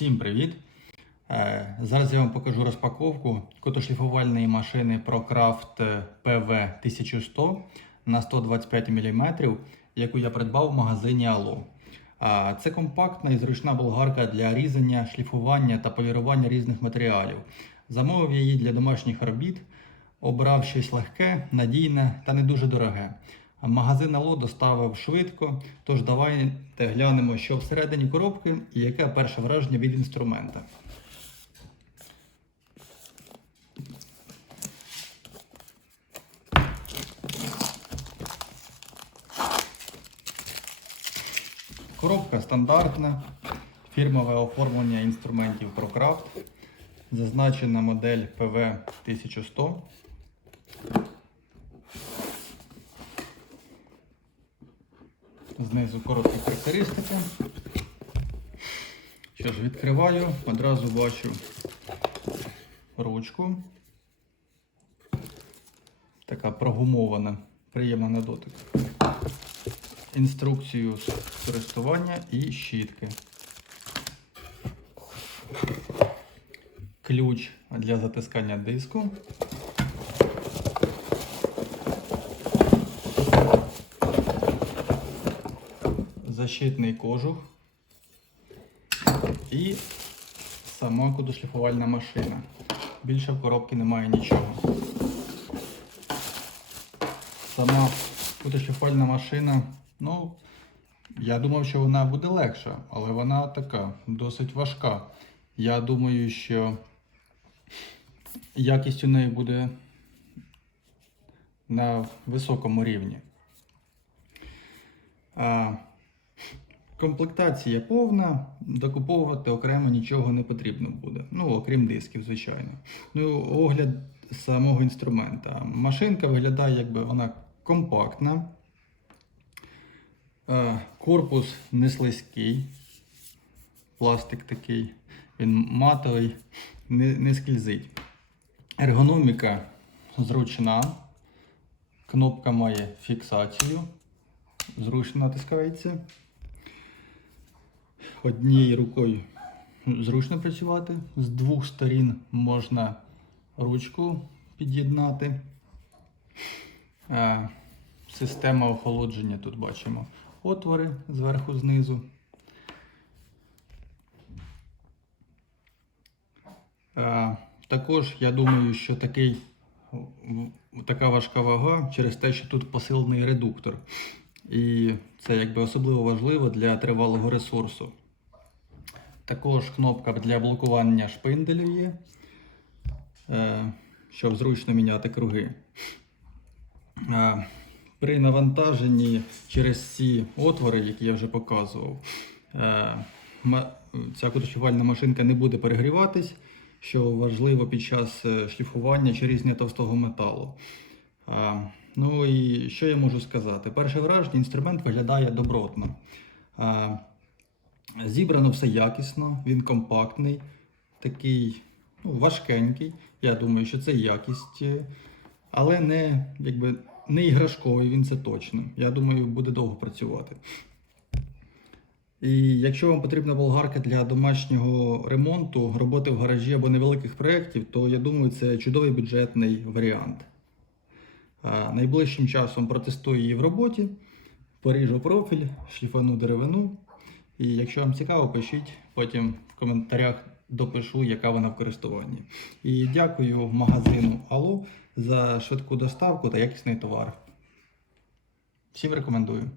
Всім привіт! Е, Зараз я вам покажу розпаковку котошліфувальної машини ProCraft PV 1100 на 125 мм, яку я придбав в магазині Allo. Це компактна і зручна болгарка для різання, шліфування та полірування різних матеріалів. Замовив її для домашніх робіт, обрав щось легке, надійне та не дуже дороге. Магазин Ало доставив швидко, тож давайте глянемо, що всередині коробки і яке перше враження від інструмента. Коробка стандартна, фірмове оформлення інструментів ProCraft, зазначена модель PV1100. Знизу короткі характеристики. Що ж, відкриваю, одразу бачу ручку. Така прогумована, приємна на дотик. Інструкцію з користування і щітки. Ключ для затискання диску. Защитний кожух і сама кудошліфувальна машина. Більше в коробці немає нічого. Сама кудошліфувальна машина, ну, я думав, що вона буде легша, але вона така досить важка. Я думаю, що якість у неї буде на високому рівні. Комплектація повна, докуповувати окремо нічого не потрібно буде. Ну, окрім дисків, звичайно. Ну, огляд самого інструмента. Машинка виглядає, якби вона компактна. Е, Корпус не слизький. Пластик такий, він матовий, не, не скільзить. Ергономіка зручна. Кнопка має фіксацію. Зручно натискається однією рукою зручно працювати. З двох сторін можна ручку під'єднати. Е, Система охолодження тут бачимо отвори зверху знизу. Е, Також я думаю, що такий, така важка вага через те, що тут посилений редуктор. І це якби особливо важливо для тривалого ресурсу. Також кнопка для блокування шпинделю є, е, щоб зручно міняти круги. Е, При навантаженні через ці отвори, які я вже показував, е, ця кодифікувальна машинка не буде перегріватись, що важливо під час шліфування чи різання товстого металу. Ну і що я можу сказати? Перше враження, інструмент виглядає добротно. Зібрано все якісно, він компактний, такий ну, важкенький. Я думаю, що це якість, е, але не, якби, не іграшковий, він це точно. Я думаю, буде довго працювати. І якщо вам потрібна болгарка для домашнього ремонту, роботи в гаражі або невеликих проєктів, то я думаю, це чудовий бюджетний варіант. А, Найближчим часом протестую її в роботі, поріжу профіль, шліфану деревину. І якщо вам цікаво, пишіть, потім в коментарях допишу, яка вона в користуванні. І дякую магазину Алло за швидку доставку та якісний товар. Всім рекомендую.